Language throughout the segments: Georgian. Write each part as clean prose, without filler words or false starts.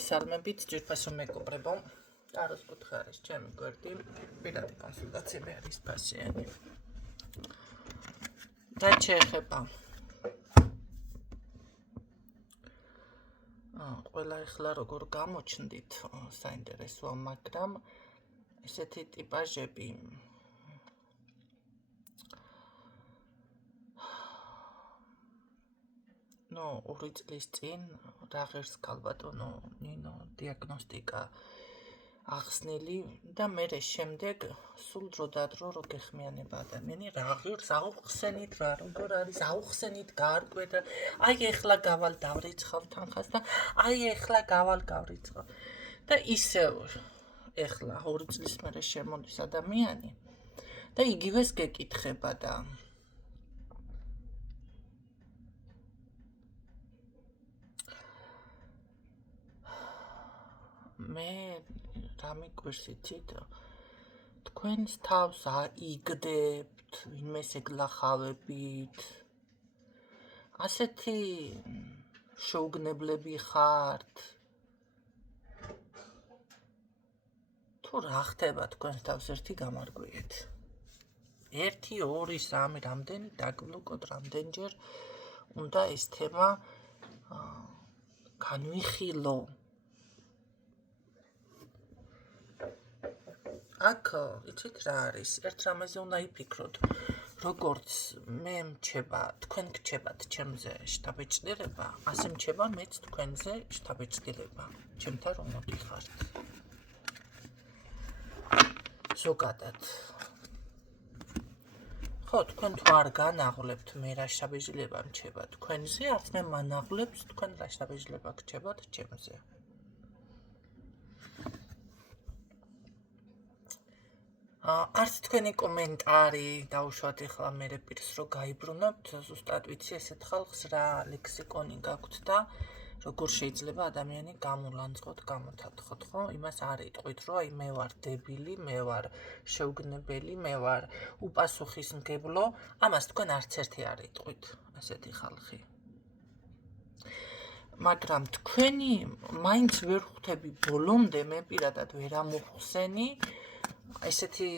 სალმებით ჯირფასო მეგობრებო, აროს კუთხე არის ჩემი გვერდი, პირადი კონსულტაციები არის ფასიანი. და შეეხება ყველა ეხლა როგორ გამოჩნდით საინტერესოა, მაგრამ ესეთი ტიპაჟები ორი წლის წინ რა ღირს ქალბატონო ნინო დიაგნოსტიკა ახსნილი და მე შემდეგ სულ დროდადრო რო გეხმიანება ადამიანი რა ღირს აუხსენით რა როგორ არის აუხსენით გაარკვეთ აი ეხლა გავალ დავრიცხავ თანხას და აი ეხლა გავალ გავრიცხავ და ისევ ეხლა 2 წლის მერე შემოდის ადამიანი და იგივეს გეკითხება და მე რამიკვირს იცით თქვენს თავს აიგდებთ ვინმეს ეგლახავებით ასეთი შეუგნებლები ხართ თუ რა ხდება თქვენს თავს ერთი გამარგვიეთ 1 2 3 რამდენი დაგვლოკოთ რამდენჯერ უნდა ეს თემა განვიხილო აქ იცით რა არის ერთ რამეზე უნდა იფიქროთ როგორც მე მჩება თქვენ გჩებათ ჩემზე შთაბეჭდილება ასე მჩება მეც თქვენზე შთაბეჭდილება ჩემთან რომ მოდიხართ ზოგადად ხო თქვენ თუ არ განაღლებთ მე რა შთაბეჭდილება მჩება თქვენზე არც მე მანაღლებს თქვენ რა შთაბეჭდილება გჩებათ ჩემზე არც თქვენი კომენტარი დაუშვათ ეხლა მე პირს რო გაიბრუნებთ ზუსტად ვიცი ესეთ ხალხს რა ლექსიკონი გაქვთ და როგორ შეიძლება ადამიანი გამოლანძღოთ გამოთათხოთ ხო იმას არ იტყვით რომ აი მე ვარ დებილი მე ვარ შეუგნებელი მე ვარ უპასუხისმგებლო ამას თქვენ არც ერთი არ იტყვით ესეთი ხალხი მაგრამ თქვენი მაინც ვერ ხვდები ბოლომდე მე პირადად ვერ ამოხსენი ესეთი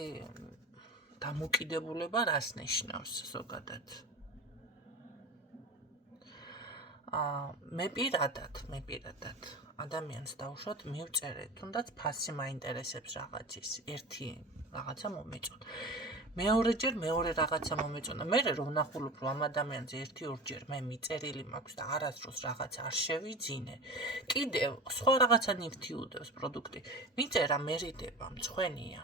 დამოკიდებულება რას ნიშნავს ზოგადად მე პირადად ადამიანს დავუშვათ მივწერე თუნდაც ფასი მაინტერესებს რაღაცის ერთი რაღაცა მომეწონა მეორეჯერ მეორე რაღაცა მომეწონა მე რომ ნახულობ რომ ამ ადამიანზე 1-2ჯერ მე მიწერილი მაქვს და არასდროს რაღაც არ შევიძინე კიდევ სხვა რაღაცა ნივთი უდევს პროდუქტი მიწერა მერიდება მწვენია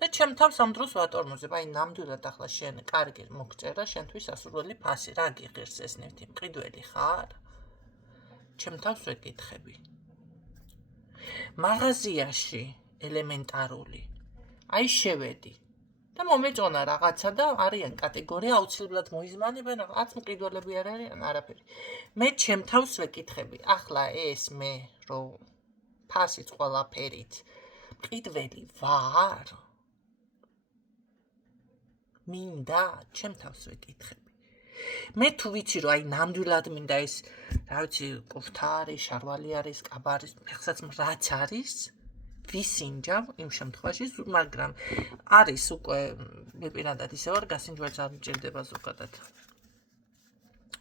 და ჩემ თავს ამ დროს ვატორმოზებ აი ნამდვილად ახლა შენ კარგი მოგწერა შენთვის ასურველი ფასი რა გიღირს ეს ნივთი მყიდველი ხარ ჩემ თავს ვეკითხები მაღაზიაში ელემენტარული აი შევედი და მომეწონა რაღაცა და არიან კატეგორია აუცილებლად მოიზმანებენ რაღაც მყიდველები არ არიან არაფერი მე ჩემ თავს ვეკითხები ახლა ეს მე რომ ფასიც ყველაფერით მყიდველი ვარ მინდა ჩემ თავს ვეკითხები მე თუ ვიცი რომ აი ნამდვილად მინდა ეს რა ვიცი კუფთა არის შარვალი არის კაბა არის ფეხსაც რაც არის ვისინჯავ იმ შემთხვევაში მაგრამ არის უკვე მე პირადად ისე ვარ გასინჯვაც არ მჭირდება ზოგადად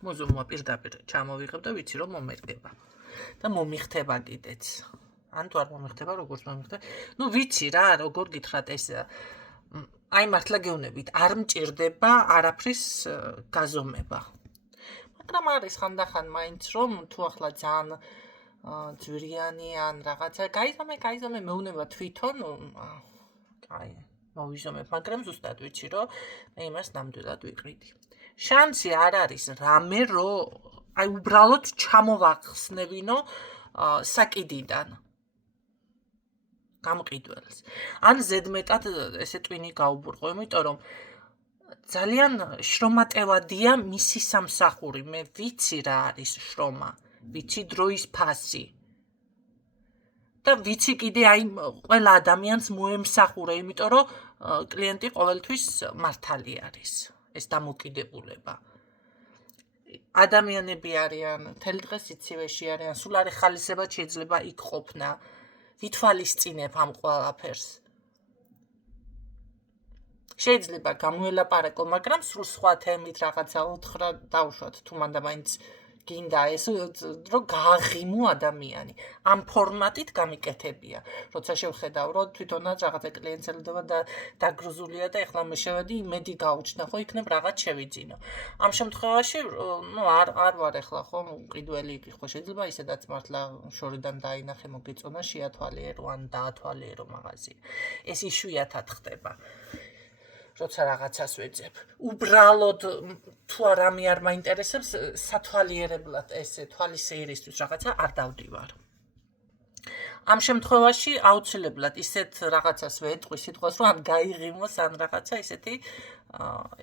მოზუმვა პირდაპირ ჩამოვიღებ და ვიცი რომ მომერგება და მომიხდება კიდეც ან თუ არ მომიხდება როგორც მომიხდება ვიცი რა როგორ გითხრათ ეს აი მართლა გეუბნებით არ მჭირდება არაფრის გაზომება მაგრამ არის ხანდახან მაინც რომ თუ ახლა ძალიან ძვირიანი ან რაღაცა გაიზომე მეუნება თვითონ აი მოვიზომებ მაგრამ ზუსტად ვიცი რომ მე იმას ნამდვილად ვიყრიდი შანსი არ არის რამე რომ აი უბრალოდ ჩამოვახსნევინო საკიდიდან გამყიდველს ან ზედმეტად ესე ტვინი გაუბურყო იმიტომ რომ ძალიან შრომატევადია მისი სამსახური მე ვიცი რა არის შრომა ვიცი დროის ფასი და ვიცი კიდე აი ყველა ადამიანს მოემსახურე იმიტომ რომ კლიენტი ყოველთვის მართალი არის ეს დამოკიდებულება ადამიანები არიან, მთელი დღეს იცივეში არიან, სულ არის ხალისებად შეიძლება იქ ყოფნა. ვითვალისწინებ ამ ყველაფერს. შეიძლება გამოელაპარაკო, მაგრამ სულ სხვა თემით რაღაცა უთხრა დავუშვათ, თუ მანდა მაინც გინდა ეს რომ გააღიმო ადამიანი. ამ ფორმატით გამიკეთებია. როცა შევხედავ, რომ თვითონაც რაღაცა კლიენტს ელოდება და დაგრუზულია და ეხლა მე შევედი, იმედი გაუჩნდა, ხო, იქნებ რაღაც შევიძინო. ამ შემთხვევაში, არ ვარ ეხლა, ხო, მყიდველი იყო, შეიძლება ისედაც მართლა შორიდან დაინახე, მოგეწონა, შეათვალიერო ან დაათვალიერო მაღაზია. ეს იშვიათად ხდება. როცა რაღაცას ვეძებ. უბრალოდ თუ არამე არ მაინტერესებს, სათვალიერებლად ესე თვალის სეირისთვის რაღაცა არ დავდივარ. ამ შემთხვევაში აუცილებლად ისეთ რაღაცას ვეტყვი სიტყვას, რომ ან გაიღიმოს, ან რაღაცა ისეთი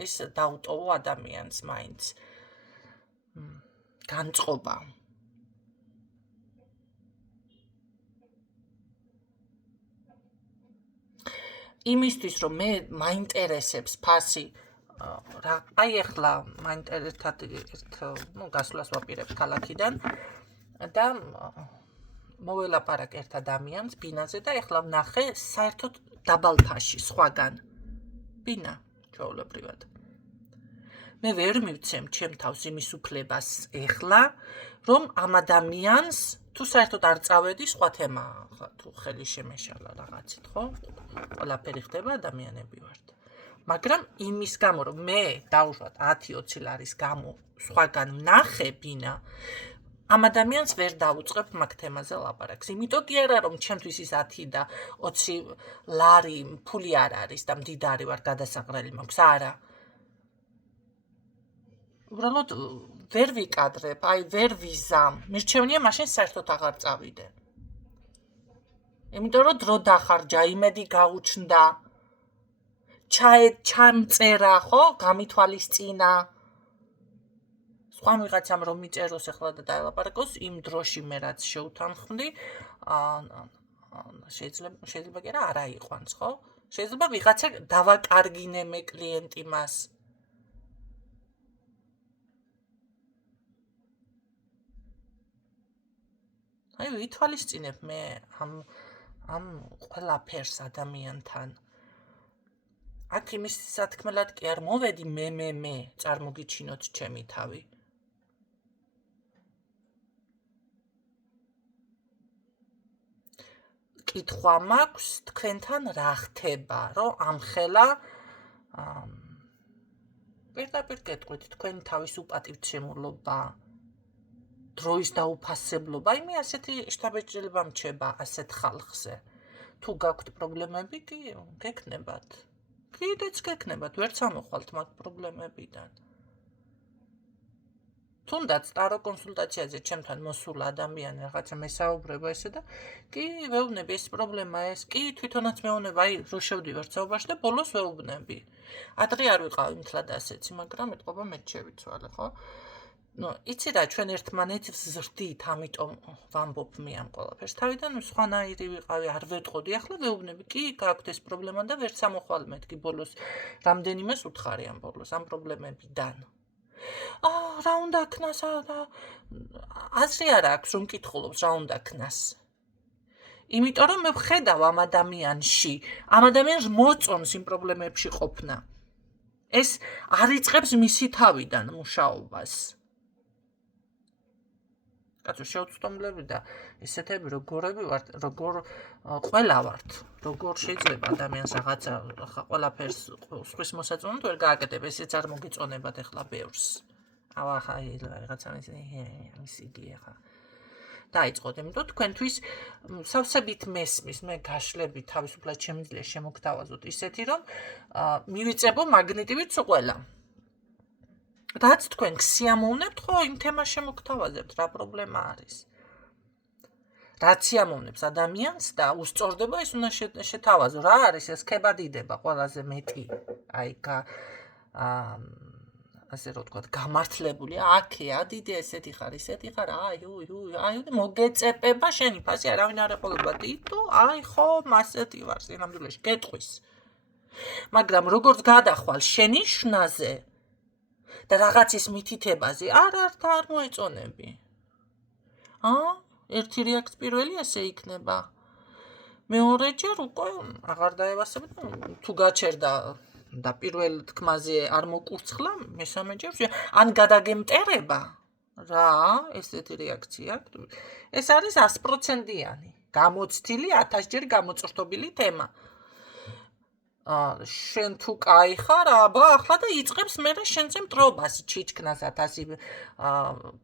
ის დაუტოვო ადამიანს მაინც. განწყობა. იმისთვის რომ მე მაინტერესებს ფასი აი ახლა მაინტერესებს გასვლას ვაპირებ ქალაქიდან და მოველაპარაკ ერთ ადამიანს ბინაზე და ახლა ვნახე საერთოდ დაბალ ფასში სხვაგან ბინა ჩვეულებრივად მე ვერ მივცემ ჩემ თავს იმის უფლებას ახლა რომ ამ ადამიანს თუ საერთოდ არ წავედი სხვა თემაა თუ ხელი შემეშალა რაღაცით ხო ყველაფერი ხდება ადამიანები ვართ მაგრამ იმის გამო რომ მე დავუშვათ 10-20 ლარის გამო სხვაგან ვნახე ბინა ამ ადამიანს ვერ დავუწყებ მაგ თემაზე ლაპარაკს იმიტომ კი არა რომ ჩემთვის ის 10 და 20 ლარი ფული არ არის და მდიდარი ვარ გადასაღრელი მაქვს არა უბრალოდ ვერ ვიკადრებ, აი ვერ ვიზამ. მირჩევნია მაშინ საერთოდ აღარ წავიდე. იმიტომ რომ დრო დახარჯა, იმედი გაუჩნდა. ჩამწერა, ხო? გამითვალისწინა. სხვა ვიღაცამ რომ მიწეროს ახლა და დაელაპარაკოს, იმ დროში მე რაც შევთანხმდი, შეიძლება კი არა აიყვანს, ხო? შეიძლება ვიღაცა დავაკარგინე მე კლიენტი მას. აი ვითვალისწინებ მე ამ ყველაფერს ადამიანთან. აქ იმის სათქმელად კი არ მოვედი მე წარმოგიჩინოთ ჩემი თავი. კითხვა მაქვს თქვენთან რა ხდება, რომ ამხელა პირდაპირ გეტყვით თქვენი თავისუფლება დროის დაუფასებლობა, იმი ასეთი შთაბეჭდილება მჩება ასეთ ხალხზე. თუ გაქვთ პრობლემები, კი გექნებათ. კიდეც გექნებათ, ვერც ამოხვალთ მაგ პრობლემებიდან. თუნდაც ტარო კონსულტაციაზე ჩემთან მოსულ ადამიანი რაღაცა მესაუბრება ესე და კი ვეუბნები ეს პრობლემა ეს, კი თვითონაც მეუბნება, აი რო შევდივარ საუბარში და ბოლოს ვეუბნები. ადრე არ ვიყავი მთლად ასეთი, მაგრამ ეთყობა მე შევიცვალე, ხო? იცი რა ჩვენ ერთმანეთს ზრდით, ამიტომ ვამბობ მე ამ ყველაფერს. თავიდან სხვანაირი ვიყავი, არ ვეტყოდი, ახლა ვეუბნები, კი გაქვთ ეს პრობლემა და ვერც ამოხვალ მეთქი ბოლოს. რამდენიმეს უთხარი ამ ბოლოს ამ პრობლემებიდან. რა უნდა ქნას აზრი არ აქვს რომ კითხულობს რა უნდა ქნას. იმიტომ რომ მე ვხედავ ამ ადამიანში, ამ ადამიანს მოწონს იმ პრობლემებში ყოფნა. ეს არ იწყებს მისი თავიდან მუშაობას. კაცო შეუცდომლები და ესეთები როგორები ვართ, როგორ ყველა ვართ, როგორ შეიძლება ადამიანს რაღაცა ყველაფერს სხვის მოსაწონად ვერ გააკეთებ, ესეც არ მოგიწონებათ ახლა ბევრს. ახლა რაღაცა მისი იგი ახლა დაიწყოთ, იმიტომ თქვენთვის სავსებით მესმის, მე გაშლებით თავისუფლად შემიძლია შემოგთავაზოთ ისეთი, რომ მივიწებო მაგნიტივით ყველა. რაც თქვენ გსიამოვნებთ, ხო, იმ თემას შემოგთავაზებთ, რა პრობლემა არის. რაც სიამოვნებს ადამიანს და უსწორდება, ის უნდა შეთავაზო. რა არის ეს ქებადიდება ყველაზე მეტი, აი ასე რომ ვთქვათ, გამართლებული, აქეა, დიდი ესეთი ხარ, აი, მოგეწეპება შენი ფასი, არავინ არ ეყოლება დიდო, აი, ხომ, ასეთი ვარ, სინამდვილეში, გეტყვის. მაგრამ როგორც გადახვალ შენი შნაზე, და რაღაცის მითითებაზე არ მოეწონები. ერთი რეაქცია პირველი ასე იქნება. მეორეჯერ უკვე აღარ დაევასებ თუ გაჩერდა და პირველ თქმაზე არ მოკურცხლა, მესამეჯერ ან გადაგემტერება რა, ესეთი რეაქცია. ეს არის 100%-იანი, გამოცდილი 1000-ჯერ გამოწრთობილი თემა. შენ თუ კაი ხარ, აბა ახლა და იწყებს მერე შენზე მტრობას, ჩიჩქნას 1000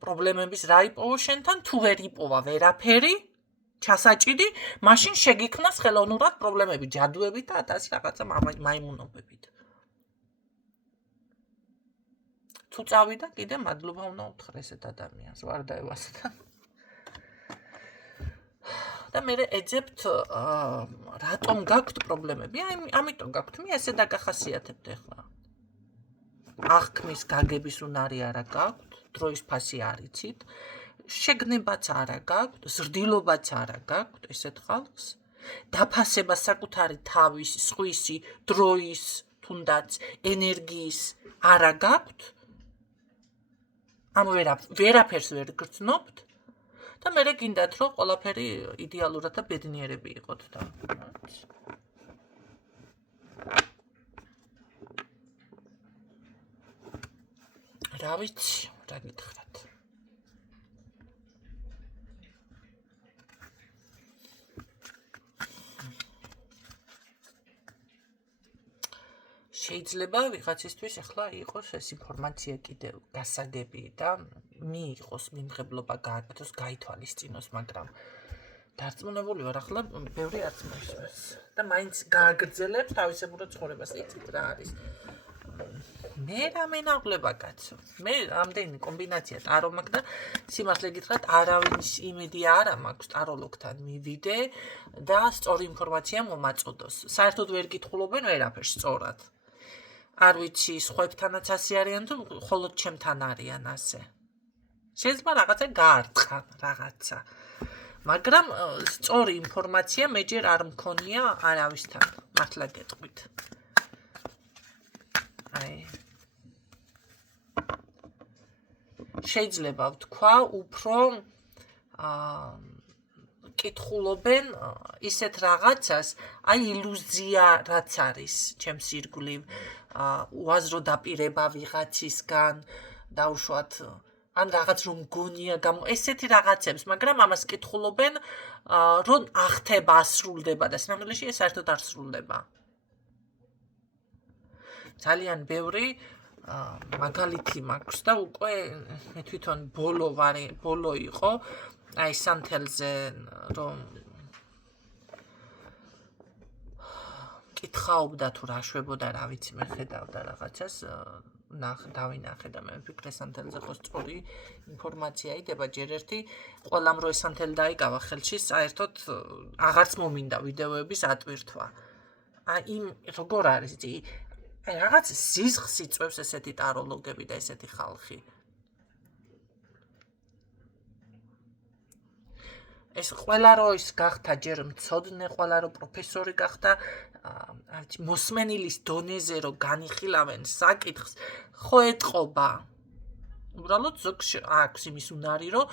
პრობლემების რა იპოვა შენთან, თუ ვერ იპოვა ვერაფერი, ჩასაჭიდი, მაშინ შეგიქმნას ხელოვნურად პრობლემები, ჯადუებით და 1000 რაღაცა მაიმუნობებით. თუ წავიდა, კიდე მადლობა უნდა უთხრა ესეთ ადამიანს, ვარ დაევასთან. და მე ეძებთ რატომ გაქვთ პრობლემები? ამიტომ გაქვთ, მე ესე დაგახასიათებთ ახლა. აღქმის გაგების უნარი არა გაქვთ, დროის ფასი არ იცით, შეგნებაც არა გაქვთ, ზრდილობაც არა გაქვთ ესეთ ხალხს, დაფასება საკუთარი თავის, სხვისი, დროის, თუნდაც ენერგიის არა გაქვთ, ამ ვერაფერს ვერ გრძნობთ და მერე გინდათ რომ ყველაფერი იდეალურად და ბედნიერები იყოთ და რა ვიცი, რა გითხრათ. შეიძლება ვიღაცისთვის ახლა იყოს ეს ინფორმაცია კიდევ გასაგები და მიიღოს მიმღებლობა გააკეთოს, გაითვალისწინოს, მაგრამ დარწმუნებული ვარ ახლა ბევრი არც მოისმენს და მაინც გააგრძელებს თავისებურად ცხოვრებას. იცით რა არის? მე რა მენაღლება კაცო. მე ამდენი კომბინაცია ტარო მაქვს და სიმართლე გითხრათ, არავის იმედი არა მაქვს ტაროლოგთან მივიდე და სწორი ინფორმაცია მომაწოდოს. საერთოდ ვერ გითხულობენ ვერაფერს სწორად. არ ვიცი, სხვებთანაც ასე არიან თუ მხოლოდ ჩემთან არიან ასე. შეიძლება რაღაცა გაარტყან, რაღაცა. მაგრამ სწორი ინფორმაცია მე ჯერ არ მქონია არავისთან, მართლა გეტყვით. შეიძლება ვთქვა, უფრო კითხულობენ ისეთ რაღაცას, ილუზია რაც არის ჩემს ირგვლივ, უაზრო დაპირება ვიღაცისგან, დაუშვათ, ან რაღაც რომ გონია ესეთი რაღაცებს, მაგრამ ამას კითხულობენ, რომ ახთება, ასრულდება და სინამდვილეში ეს საერთოდ არ სრულდება. ძალიან ბევრი მაგალითი მაქვს და უკვე მე თვითონ ბოლო იყო, აი სანთელზე რომ კითხაობდა თუ რა შვებოდა, რა ვიცი, მე ხედავდა რაღაცას, დავინახე და მე ვფიქრე სანთელზე ხო სწორი ინფორმაცია იდება, ჯერ ერთი ყველამ რო ეს სანთელი დაიკავა ხელში, საერთოდ აღარც მომინდა ვიდეოების ატვირთვა. იმ როგორ არის რაღაც სიზღს იწვევს ესეთი ტაროლოგები და ესეთი ხალხი. ეს ყველა რო ის გახდა ჯერ მცოდნე, ყველა რო პროფესორი გახდა, მოსმენილის დონეზე რო განიხილავენ საკითხს, ხო ეტყობა. უბრალოდ ზოგს აქვს იმის უნარი, რომ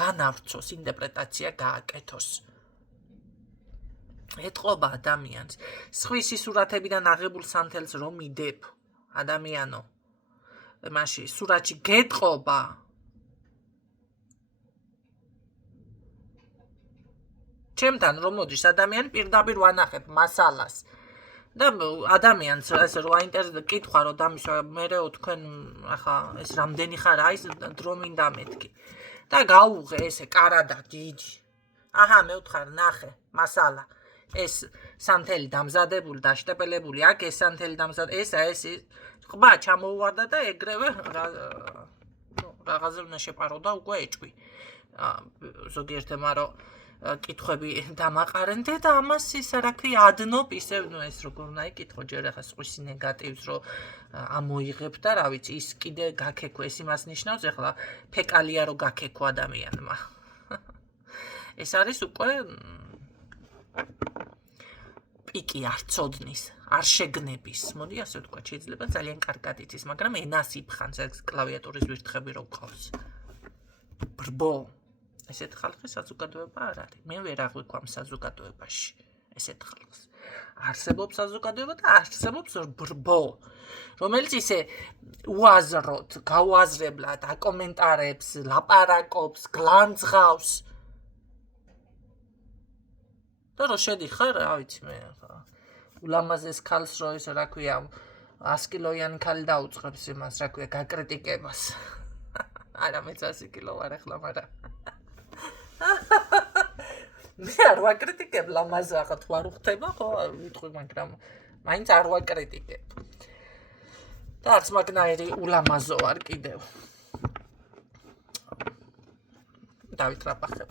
განავრცოს, ინტერპრეტაცია გააკეთოს. ეტყობა ადამიანს. სხვისი სურათებიდან აღებულ სანთელს რომ იდებ, ადამიანო. მაშინ სურათში გეტყობა. ჩემთან რომ მოდის ადამიანი პირდაპირ ვანახებ მასალას და ადამიანს ესე რო აინტერესებს კითხვა რომ დამისვა მერეო თქვენ ახლა ეს რამდენი ხარ არის დრო მინდა მეთქი და გაუღე ესე კარადა დიდი აჰა მე ვთხარ ნახე მასალა ეს სანთელი დამზადებული დაშტეპელებული აქ ეს სანთელი დამზადებული ეს ხმა ჩამოუვარდა და ეგრევე რაღაცა უნდა შეპაროდა უკვე ეჭვი ზოგიერთმა რომ კითხვები დამაყარენდე და ამას ის რა ქვია ადნობ ისევ ეს როგორ უნდა იკითხო ჯერ ახლა სხვისი ნეგატივს რომ ამოიღებ და რა ვიცი ის კიდე გაქექო ეს იმას ნიშნავს ახლა ფეკალია რომ გაქექო ადამიანმა ეს არის უკვე პიკი არ წოდნის, არ შეგნების. მოდი ასე ვთქვა, შეიძლება ძალიან კარგად იცის, მაგრამ ენას იფხანს ეს კლავიატურის ვირთხები რო გყავს. ბრბო. ესეთ ხალხი საზოგადოება არ არის. მე ვერ აღვიქვამ საზოგადოებაში ესეთ ხალხს. არსებობს საზოგადოება და არსებობს ბრბო, რომელიც ისე უაზროდ, გაუაზრებლად აკომენტარებს, ლაპარაკობს, გლანძღავს. და რო შედიხარ, რა ვიცი მე, ულამაზეს ქალს რო ეს რა ქვია, 100 კილოიანი ქალი დაუწყებს იმას, რა ქვია, გაკრიტიკებას. არა მეც 100 კილო ვარ ახლა, მაგრამ მე არ ვაკრიტიკებ ლამაზ რაღაც თუ არ უხდება, ხო, ვიტყვი, მაგრამ მაინც არ ვაკრიტიკებ. და არც მაგნაირი ულამაზო ვარ კიდევ. დავით რაპახებ.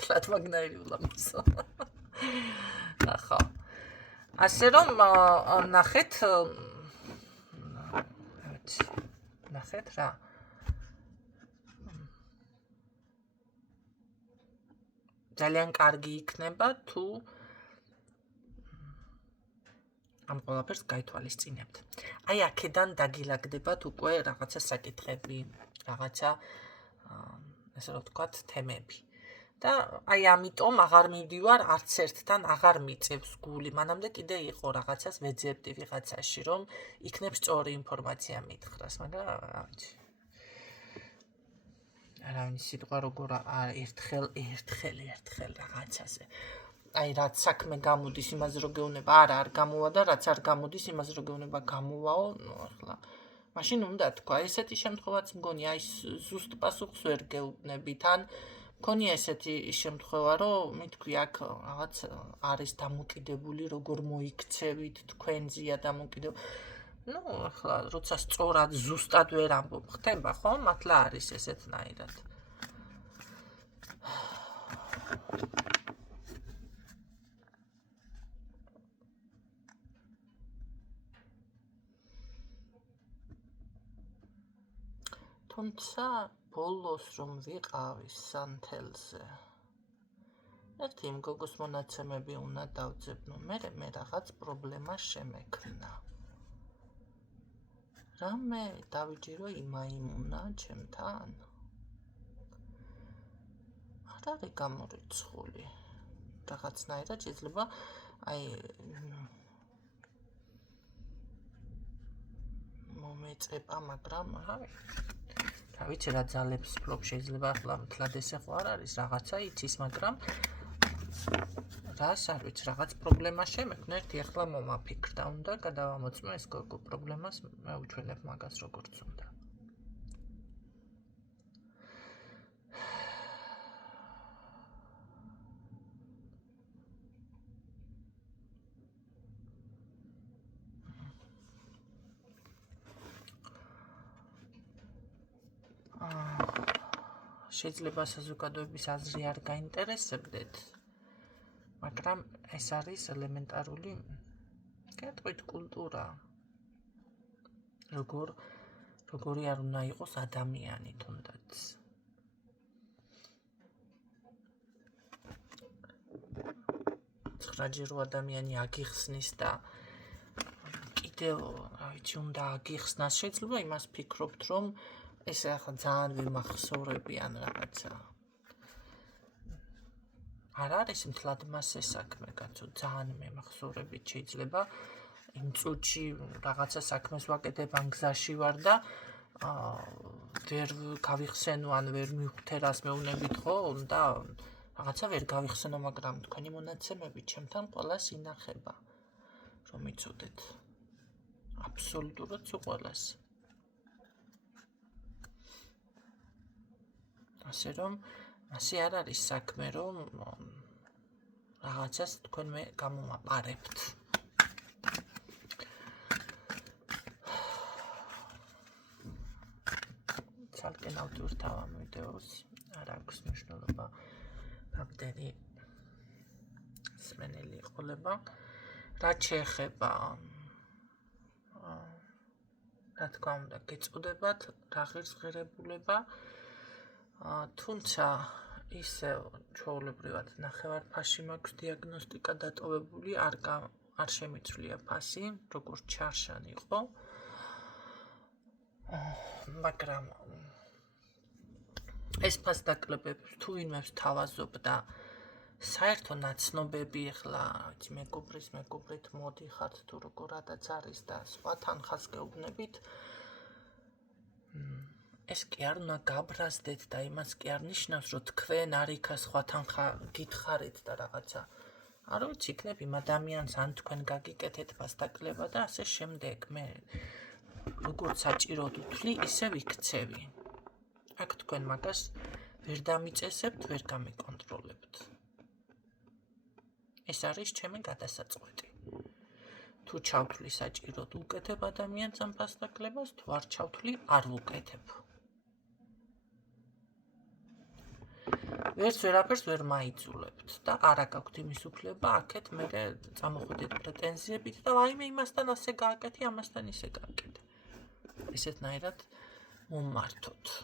თლათ მაგნაირი ულამაზო. ახლა. ასე რომ ნახეთ რა. ძალიან კარგი იქნება თუ ამ ყველაფერს გაითვალისწინებთ. აი აქედან დაგილაგდებათ უკვე რაღაცა საკითხები, რაღაცა ესე რომ ვთქვათ, თემები. და აი ამიტომ აღარ მივდივარ არც ერთთან აღარ მიწევს გული. მანამდე კიდე იყო რაღაცას ვეძებდი ვიღაცაში, რომ იქნებ სწორი ინფორმაცია მითხრას, მაგრამ რა ვიცი. არავინ სიტყვა როგორ ერთხელ რაღაცაზე. აი რაც საქმე გამოდის იმაზე რო გეუბნება, არა არ გამოვა და რაც არ გამოდის იმაზე რო გეუბნება გამოვაო, ახლა მაშინ უნდა თქვა, ესეთი შემთხვევაც მგონია, აი ზუსტ პასუხს ვერ გეუბნებით, ან მგონია ესეთი შემთხვევა, რომ მითქვი აქ რაღაც არის დამოკიდებული, როგორ მოიქცევით, თქვენზია დამოკიდებული. ნუ ახლა როცა სწორად ზუსტად ვერ ამბობ, ხდება ხო? მართლა არის ესეთნაირად. თუმცა ბოლოს რომ ვიყავი სანთელზე, ერთი იმ გოგოს მონაცემები უნდა დავძებნო, მე რაღაც პრობლემა შემექმნა. რამე დავიჯერო იმაიმუნა ჩემთან? არ არის გამორიცხული. რაღაცნაირად შეიძლება აი მომეწება, მაგრამ რა ვიცი რა ძალებს ფლობ შეიძლება ახლა მთლად ესე ხო არ არის რაღაცა იცის, მაგრამ რას არ ვიცი, რაღაც პრობლემა შემექმნა, ერთი ახლა მომაფიქრდა, უნდა გადავამოწმო ეს გოგო პრობლემას, მევუჩვენებ მაგას როგორც უნდა. შეიძლება საზოგადოების აზრი არ გაინტერესებდეთ, მაგრამ ეს არის ელემენტარული, გეტყვით, კულტურა. როგორი არ უნდა იყოს ადამიანი თუნდაც. ცხრაჯერო ადამიანი აგიხსნის და კიდევ, რა ვიცი, უნდა აგიხსნას. შეიძლება იმას ფიქრობთ, რომ ეს ახლა ძალიან ვიმახსოვრებიან რაღაცა. არ არის მთლად მასე საქმე, კაცო, ძალიან მემახსოვრებით შეიძლება იმ წუთში რაღაცა საქმეს ვაკეთებ, ან გზაში ვარ და ვერ გავიხსენო, ან ვერ მივხვდე რას მეუბნებით, ხო? და რაღაცა ვერ გავიხსენო, მაგრამ თქვენი მონაცემები ჩემთან ყველას ინახება, რომ იცოდეთ. აბსოლუტურად ყველას. ასე რომ, ასე არ არის საქმე, რომ რაღაცას თქვენ მე გამომაპარებთ. ცალკე ავტორთავ ამ ვიდეოს, არ აქვს მნიშვნელობა, რამდენი სმენელი ყოლება. რაც შეეხება, რა თქმა უნდა, გეწოდებათ, რა ღირსღირებულება, თუმცა ისე ჩვეულებრივად ნახევარფასში მაქვს დიაგნოსტიკა დატოვებული, არ შემიცვლია ფასი, როგორც ჩარშან იყო. მაგრამ ეს ფასდაკლებებს თუ ვინმე თავაზობდა საერთო ნაცნობები ახლა მეგობრით მოდიხართ თუ როგორადაც არის და სხვა თანხას გეუბნებით, ეს კი არ უნდა გაბრაზდეთ და იმას კი არ ნიშნავს, რომ თქვენ არიქა სხვა თანხა გითხარით და რაღაცა. არ ვიცი, იქნებ იმ ადამიანს ან თქვენ გაგიკეთეთ ფასდაკლება და ასე შემდეგ. მე როგორც საჭიროდ ვთვლი, ისე ვიქცევი. აქ თქვენ მაგას ვერ დამიწესებთ, ვერ გამიკონტროლებთ. ეს არის ჩემი გადასაწყვეტი. თუ ჩავთვლი საჭიროდ ვუკეთებ ადამიანს ამ ფასდაკლებას, თუ არ ჩავთვლი, არ ვუკეთებ. ვერც ვერაფერს ვერ მაიძულებთ და არა გაქვთ იმის უფლება აქეთ მერე წამოხვიდეთ პრეტენზიებით და ვაიმე იმასთან ასე გააკეთე, ამასთან ისე გააკეთე. ესეთნაირად მომმართოთ.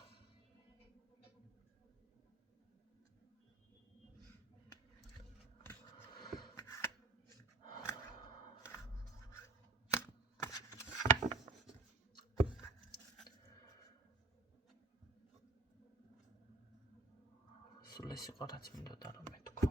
სულ ეს იყო რაც მინდოდა რომ მეთქვა.